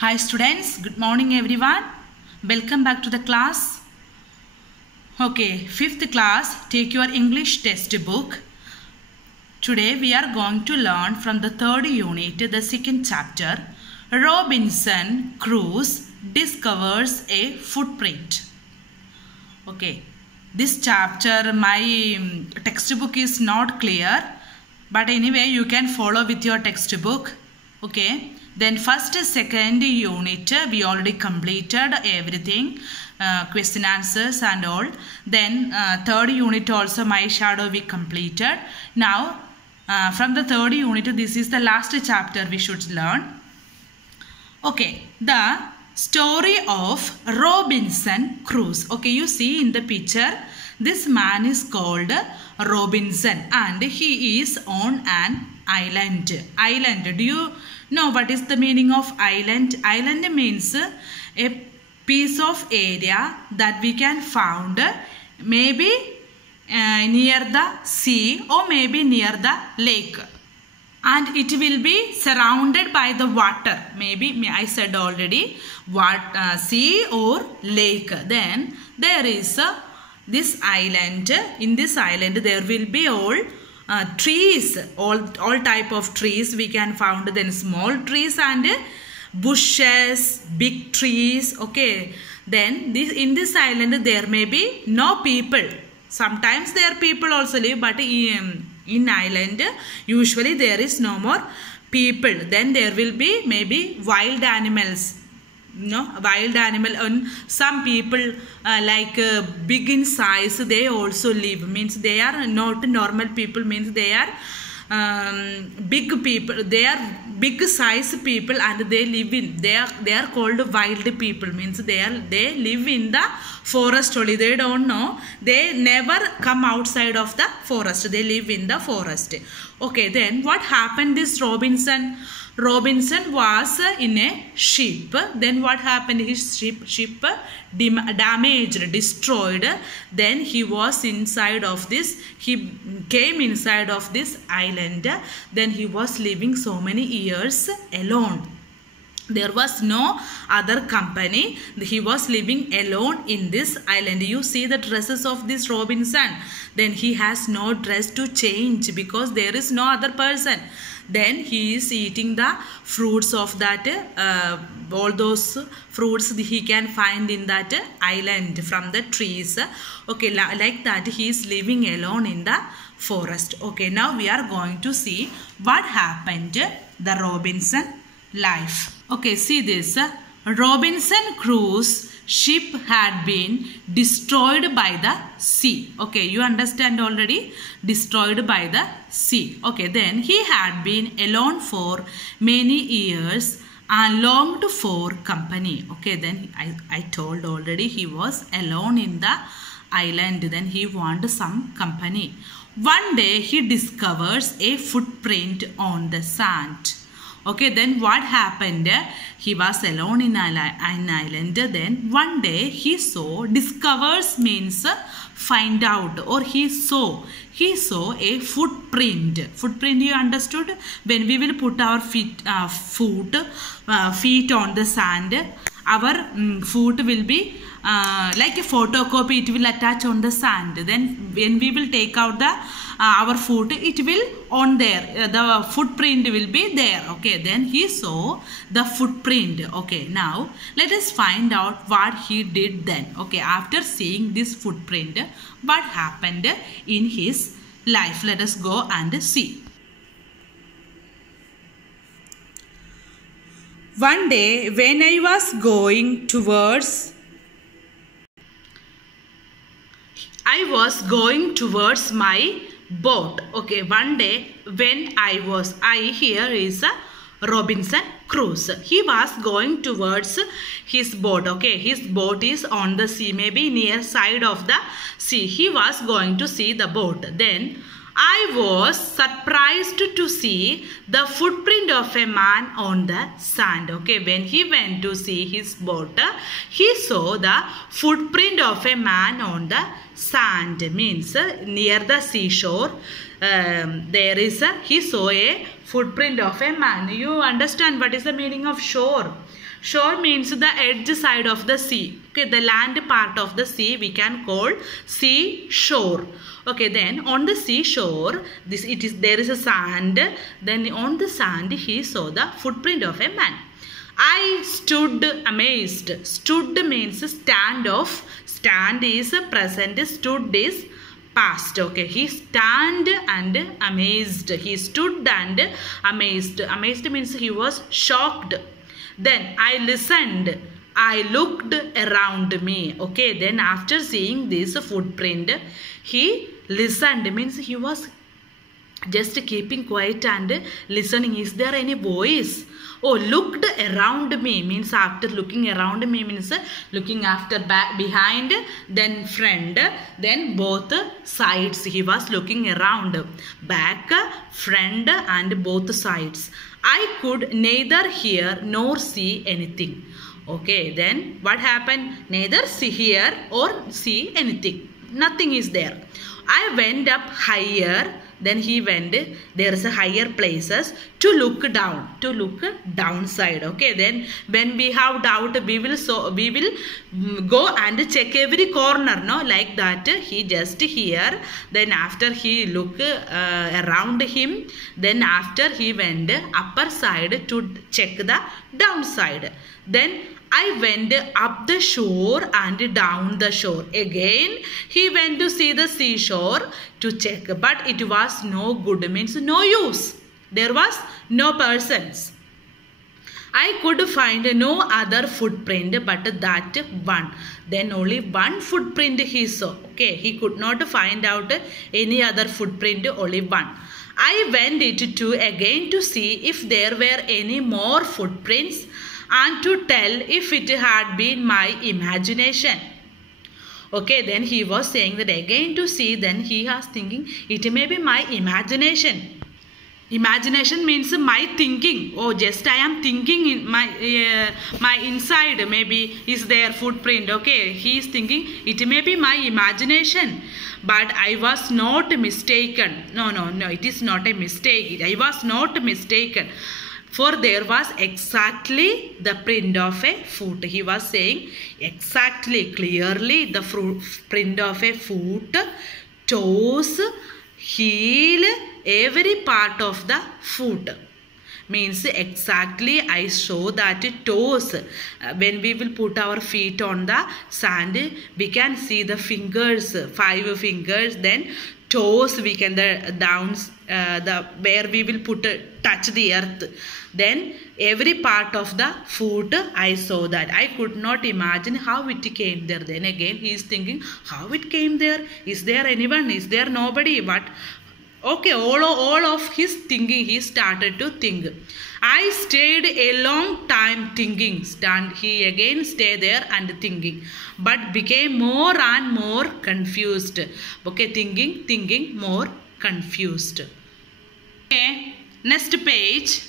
Hi students, good morning everyone. Welcome back to the class. Okay, 5th class, take your English textbook. Today we are going to learn from the 3rd unit, the 2nd chapter. Robinson Crusoe discovers a footprint. Okay, this chapter my textbook is not clear, but anyway you can follow with your textbook. Okay, then first second unit we already completed everything, question answers and all. Then third unit also my shadow we completed. Now from the third unit, this is the last chapter we should learn. Okay, the story of Robinson Crusoe. Okay, you see in the picture, this man is called Robinson and he is on an island. Island, do you know what is the meaning of island? Island means a piece of area that we can found maybe near the sea or maybe near the lake, and it will be surrounded by the water. Maybe I said already what sea or lake. Then there is this island. In this island there will be all trees, all type of trees we can found. Then small trees and bushes, big trees. Okay, then in this island there may be no people. Sometimes there people also live, but in island usually there is no more people. Then there will be maybe wild animals. Wild animal, and some people like big in size, they also live. Means they are not normal people, means they are big people. They are big size people and they live in, they are called wild people. Means they live in the forest only. They don't know, they never come outside of the forest, they live in the forest. Okay, then what happened? This Robinson was in a ship. Then what happened? His ship damaged, destroyed. Then he was inside of this, he came inside of this island. Then he was living so many years alone. There was no other company. He was living alone in this island. You see the dresses of this Robinson. Then he has no dress to change because there is no other person. Then he is eating the fruits of that, all those fruits he can find in that island from the trees. Okay, like that he is living alone in the forest. Okay, now we are going to see what happened the Robinson life. Okay, see this. Robinson Crusoe ship had been destroyed by the sea. Okay, you understand already? Destroyed by the sea. Okay, then he had been alone for many years and longed for company. Okay, then I told already he was alone in the island. Then he wanted some company. One day he discovers a footprint on the sand. Okay, then what happened? He was alone in an island. Then one day he saw, discovers means find out, or he saw a footprint. Footprint, you understood? When we will put our feet on the sand, our foot will be like a photocopy, it will attach on the sand. Then when we will take out the our foot, it will on there, the footprint will be there. Okay, then he saw the footprint. Okay, now let us find out what he did then. Okay, after seeing this footprint, what happened in his life? Let us go and see. One day when I was going towards my boat. Okay, one day when I here is Robinson Crusoe. He was going towards his boat. Okay, his boat is on the sea, maybe near side of the sea. He was going to see the boat. Then I was surprised to see the footprint of a man on the sand. Okay, when he went to see his boat, he saw the footprint of a man on the sand, means near the seashore. he saw a footprint of a man. You understand what is the meaning of shore? Shore means the edge side of the sea. Okay, the land part of the sea we can call sea shore. Okay, then on the seashore, there is a sand. Then on the sand he saw the footprint of a man. I stood amazed. Stood means stand of. Stand is present. Stood is past. Okay, he stand and amazed. He stood and amazed. Amazed means he was shocked. Then I listened. I looked around me. Okay, then after seeing this footprint, he listened. Means he was just keeping quiet and listening. Is there any voice? Oh, looked around me means after looking around me means looking after back, behind, then front, then both sides. He was looking around, back, front and both sides. I could neither hear nor see anything. Okay, then what happened? Neither hear or see anything. Nothing is there. I went up higher. Then he went, there is a higher places to look down, downside. Okay, then when we have doubt, we will go and check every corner, no, like that. He just here, then after he look around him, then after he went upper side to check the downside. Then I went up the shore and down the shore. Again, he went to see the seashore to check. But it was no good, means no use. There was no persons. I could find no other footprint but that one. Then only one footprint he saw. Okay, he could not find out any other footprint, only one. I went again to see if there were any more footprints and to tell if it had been my imagination. Okay, then he was saying that again to see, then he was thinking it may be my imagination. Imagination means my thinking. Oh, just I am thinking in my inside, maybe is there footprint. Okay, he is thinking it may be my imagination. But I was not mistaken. No, it is not a mistake. I was not mistaken. For there was exactly the print of a foot. He was saying exactly, clearly the print of a foot, toes, heel, every part of the foot. Means exactly I saw that toes. When we will put our feet on the sand, we can see the fingers, 5 fingers. Then toes we can where we will touch the earth. Then every part of the foot I saw that. I could not imagine how it came there. Then again he is thinking how it came there. Is there anyone? Is there nobody? But okay, all of his thinking, he started to think. I stayed a long time thinking. He again stayed there and thinking, but became more and more confused. Okay, thinking, more confused. Okay, next page.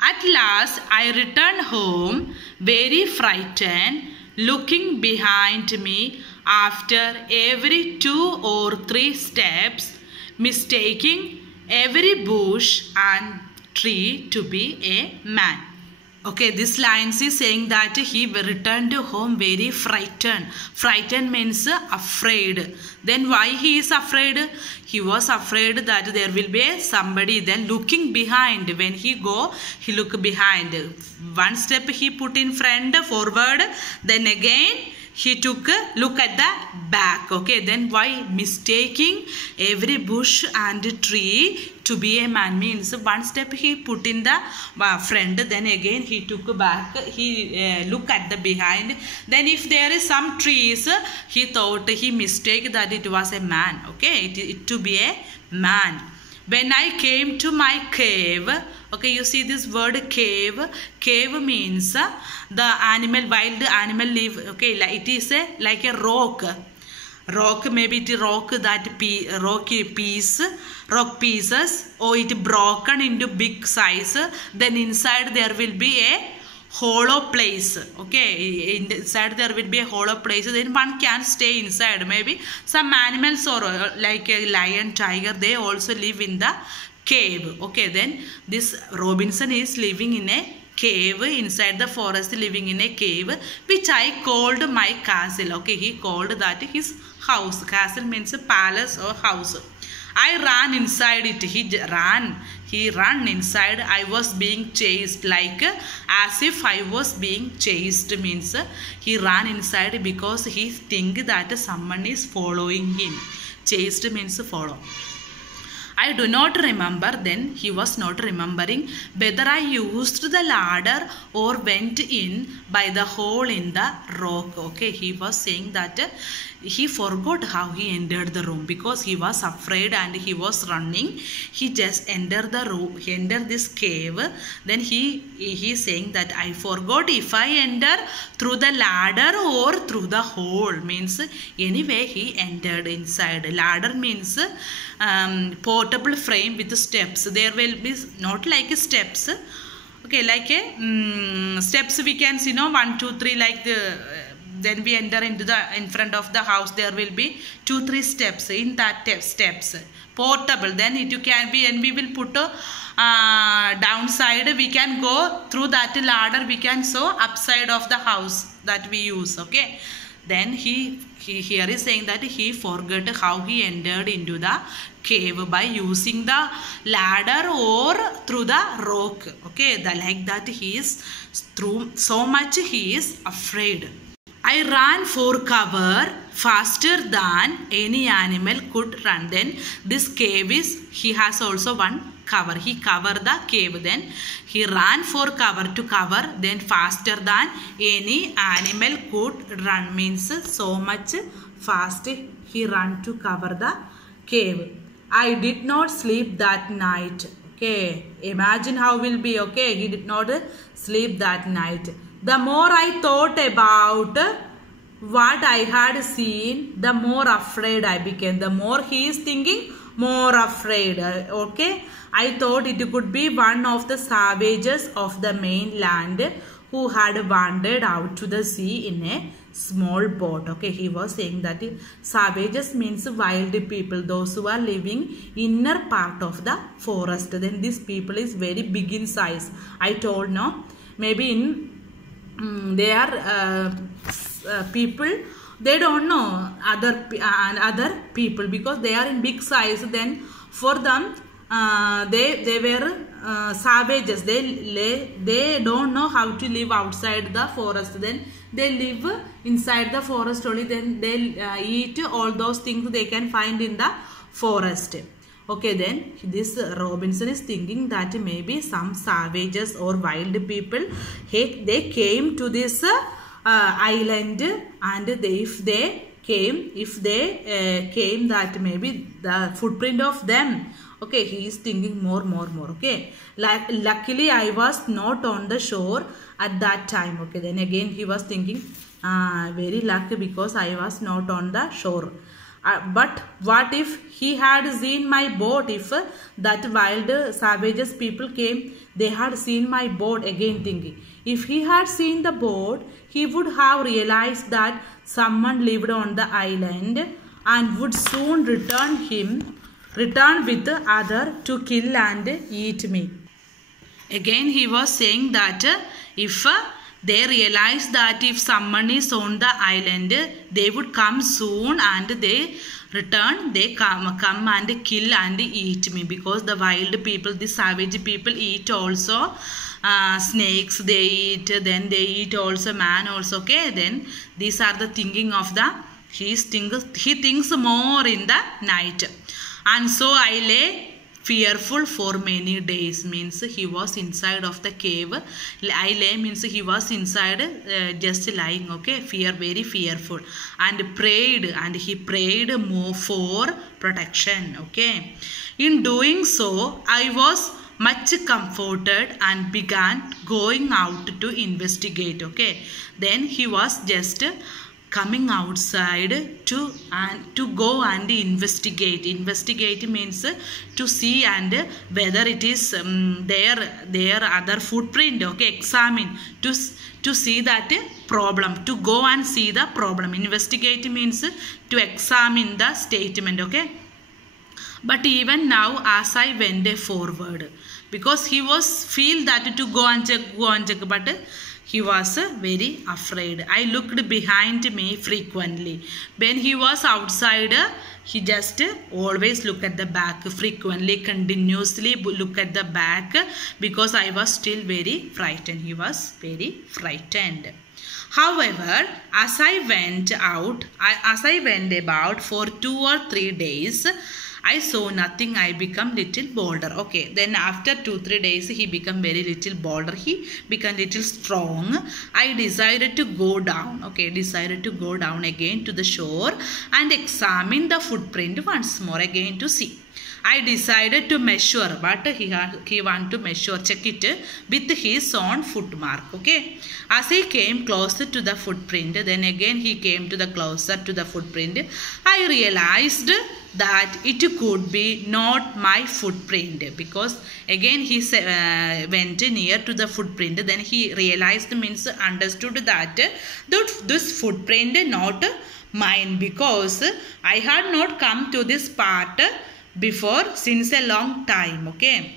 At last, I returned home, very frightened, looking behind me after every 2 or 3 steps, mistaking every bush and tree to be a man. Okay, this line is saying that he returned home very frightened. Frightened means afraid. Then why he is afraid? He was afraid that there will be somebody. Then looking behind. When he go, he look behind. 1 step he put in front, forward. Then again he took a look at the back. Okay, then why mistaking every bush and tree to be a man? Means 1 step he put in the front, then again he took back, he look at the behind. Then if there is some trees, he thought, he mistake that it was a man. Okay, it to be a man. When I came to my cave, okay, you see this word cave. Cave means the animal, wild animal live. Okay, it is like a rock. Rock, maybe it rock that rock pieces, or it broken into big size. Then inside there will be a hollow place. Okay, inside there will be a hollow place, then one can stay inside. Maybe some animals or like a lion, tiger, they also live in the cave. Okay, then this Robinson is living in a cave inside the forest, living in a cave, which I called my castle. Okay, he called that his house. Castle means a palace or house. I ran inside it. He ran inside. I was being chased, like as if I was being chased, means he ran inside because he think that someone is following him. Chased means follow. I do not remember, then he was not remembering whether I used the ladder or went in by the hole in the rock. Okay, he was saying that he forgot how he entered the room because he was afraid and he was running. He just entered the room, he entered this cave. Then he is saying that I forgot if I enter through the ladder or through the hole. Means anyway he entered inside. Ladder means portable frame with steps. There will be not like steps. Okay, like a steps we can see, 1, 2, 3, like the then we enter into the in front of the house. There will be 2, 3 steps. In that steps portable, then it can be, and we will put a downside. We can go through that ladder. We can so upside of the house that we use. Okay, then he here is saying that he forgot how he entered into the cave by using the ladder or through the rock. Okay, like that he is through so much he is afraid. I ran for cover faster than any animal could run. Then this cave is, he has also one cover. He covered the cave. Then he ran for cover to cover. Then faster than any animal could run. Means so much fast he ran to cover the cave. I did not sleep that night. Okay, imagine how will be. Okay, he did not sleep that night. The more I thought about what I had seen, the more afraid I became. The more he is thinking, more afraid. Okay, I thought it could be one of the savages of the mainland who had wandered out to the sea in a small boat. Okay, he was saying that savages means wild people, those who are living inner part of the forest. Then this people is very big in size. I told, no, maybe in they are people, they don't know other people because they are in big size. Then for them they were savages. They don't know how to live outside the forest. Then they live inside the forest only. Then they eat all those things they can find in the forest. Okay, then this Robinson is thinking that maybe some savages or wild people, they came to this island, and if they came that maybe the footprint of them. Okay, he is thinking more. Okay, luckily I was not on the shore at that time. Okay, then again he was thinking very lucky because I was not on the shore. But what if he had seen my boat? If that wild savages people came, they had seen my boat. Again thinking, if he had seen the boat, he would have realized that someone lived on the island and would soon return with the other to kill and eat me. Again he was saying that if they realized that if someone is on the island, they would come soon and they return, they come and kill and eat me, because the wild people, the savage people eat also snakes, they eat, then they eat also man also. Okay, then these are the thinking of the, he thinks more in the night. And so I lay fearful for many days. Means he was inside of the cave. I lay means he was inside just lying. Okay, very fearful, and he prayed more for protection. Okay, in doing so I was much comforted and began going out to investigate. Okay, then he was just coming outside to go and investigate. Investigate means to see and whether it is their other footprint. Okay, examine to see that problem, to go and see the problem. Investigate means to examine the statement. Okay, but even now as I went forward, because he was feel that to go and check, but he was very afraid. I looked behind me frequently. When he was outside, he just always look at the back, frequently, continuously look at the back, because I was still very frightened. He was very frightened. However, as I went about for 2 or 3 days, I saw nothing. I become little bolder. Okay, then after 2-3 days, he become very little bolder. He become little strong. I decided to go down. Okay, decided to go down again to the shore and examine the footprint once more again to see. I decided to measure, but he want to measure, check it with his own footmark. Okay, as he came closer to the footprint, then again he came to the closer to the footprint. I realized that it could be not my footprint, because again he went near to the footprint. Then he realized, means understood that this footprint not mine, because I had not come to this part before since a long time. Okay,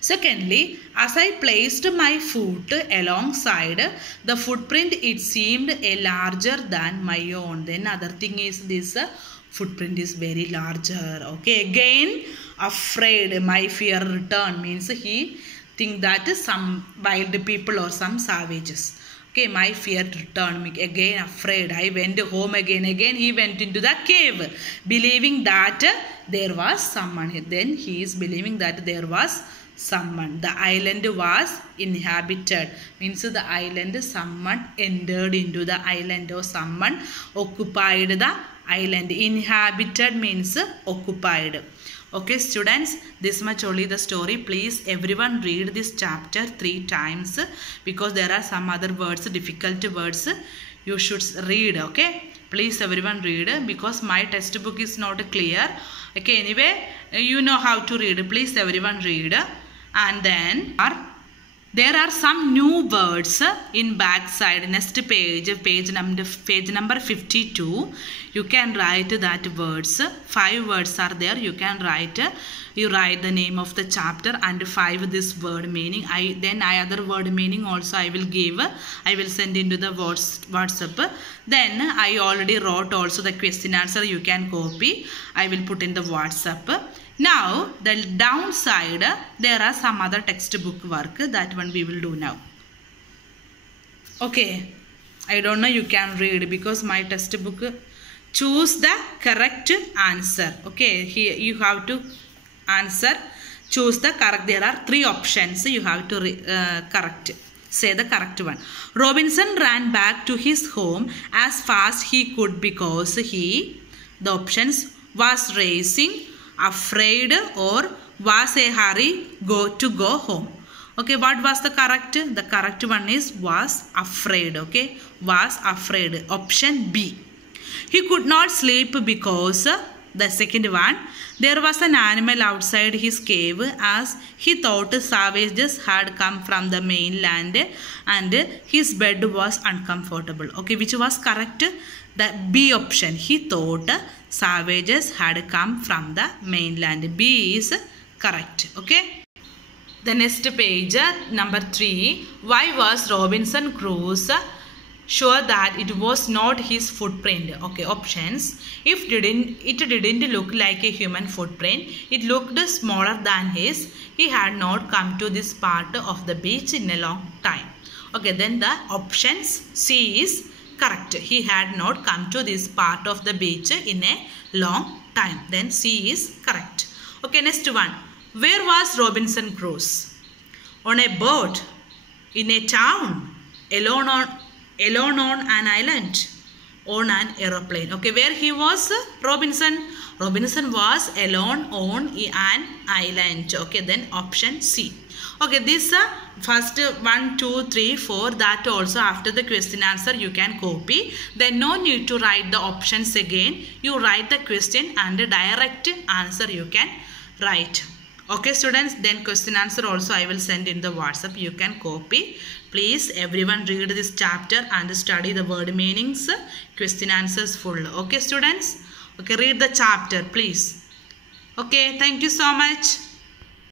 secondly, as I placed my foot alongside the footprint, it seemed a larger than my own. Then other thing is this footprint is very larger. Okay, again afraid, my fear returned, means he think that some wild people or some savages. Okay, my fear returned me, again afraid. I went home again. He went into the cave, believing that there was someone. Then he is believing that there was someone. The island was inhabited, means the island, someone entered into the island, or someone occupied the island. Inhabited means occupied. Okay students, this much only the story. Please everyone read this chapter 3 times, because there are some other words, difficult words, you should read. Okay, please everyone read, because my textbook is not clear. Okay, anyway, you know how to read. Please everyone read. And then there are some new words in backside, next page number 52. You can write that words. 5 words are there. You can write. You write the name of the chapter and 5 this word meaning. Then other word meaning also I will give. I will send into the WhatsApp. Then I already wrote also the question answer. You can copy. I will put in the WhatsApp. Now the downside, there are some other textbook work. That one we will do now. Okay, I don't know, you can read, because my textbook. Choose the correct answer. Okay, here you have to answer, choose the correct. There are 3 options. You have to correct. Say the correct one. Robinson ran back to his home as fast he could, because the options was racing, afraid, or was a hurry to go home. Okay, what was the correct? The correct one is was afraid. Okay, was afraid. Option B. He could not sleep because, the second one, there was an animal outside his cave, as he thought savages had come from the mainland and his bed was uncomfortable. Okay, which was correct? The B option. He thought savages had come from the mainland. B is correct. Okay. The next page, number 3. Why was Robinson Crusoe sure that it was not his footprint? Okay, options. It didn't look like a human footprint. It looked smaller than his. He had not come to this part of the beach in a long time. Okay, then the options C is correct. He had not come to this part of the beach in a long time. Then C is correct. Okay, next one. Where was Robinson Crusoe? On a boat, in a town, alone on an island, on an aeroplane. Okay, where he was? Robinson was alone on an island. Okay, then option C. Okay, this first 1, 2, 3, 4, that also after the question answer you can copy. Then no need to write the options again. You write the question and the direct answer you can write. Okay students, then question answer also I will send in the WhatsApp. You can copy. Please everyone read this chapter and study the word meanings, question answers full. Okay students? Okay, read the chapter please. Okay, thank you so much.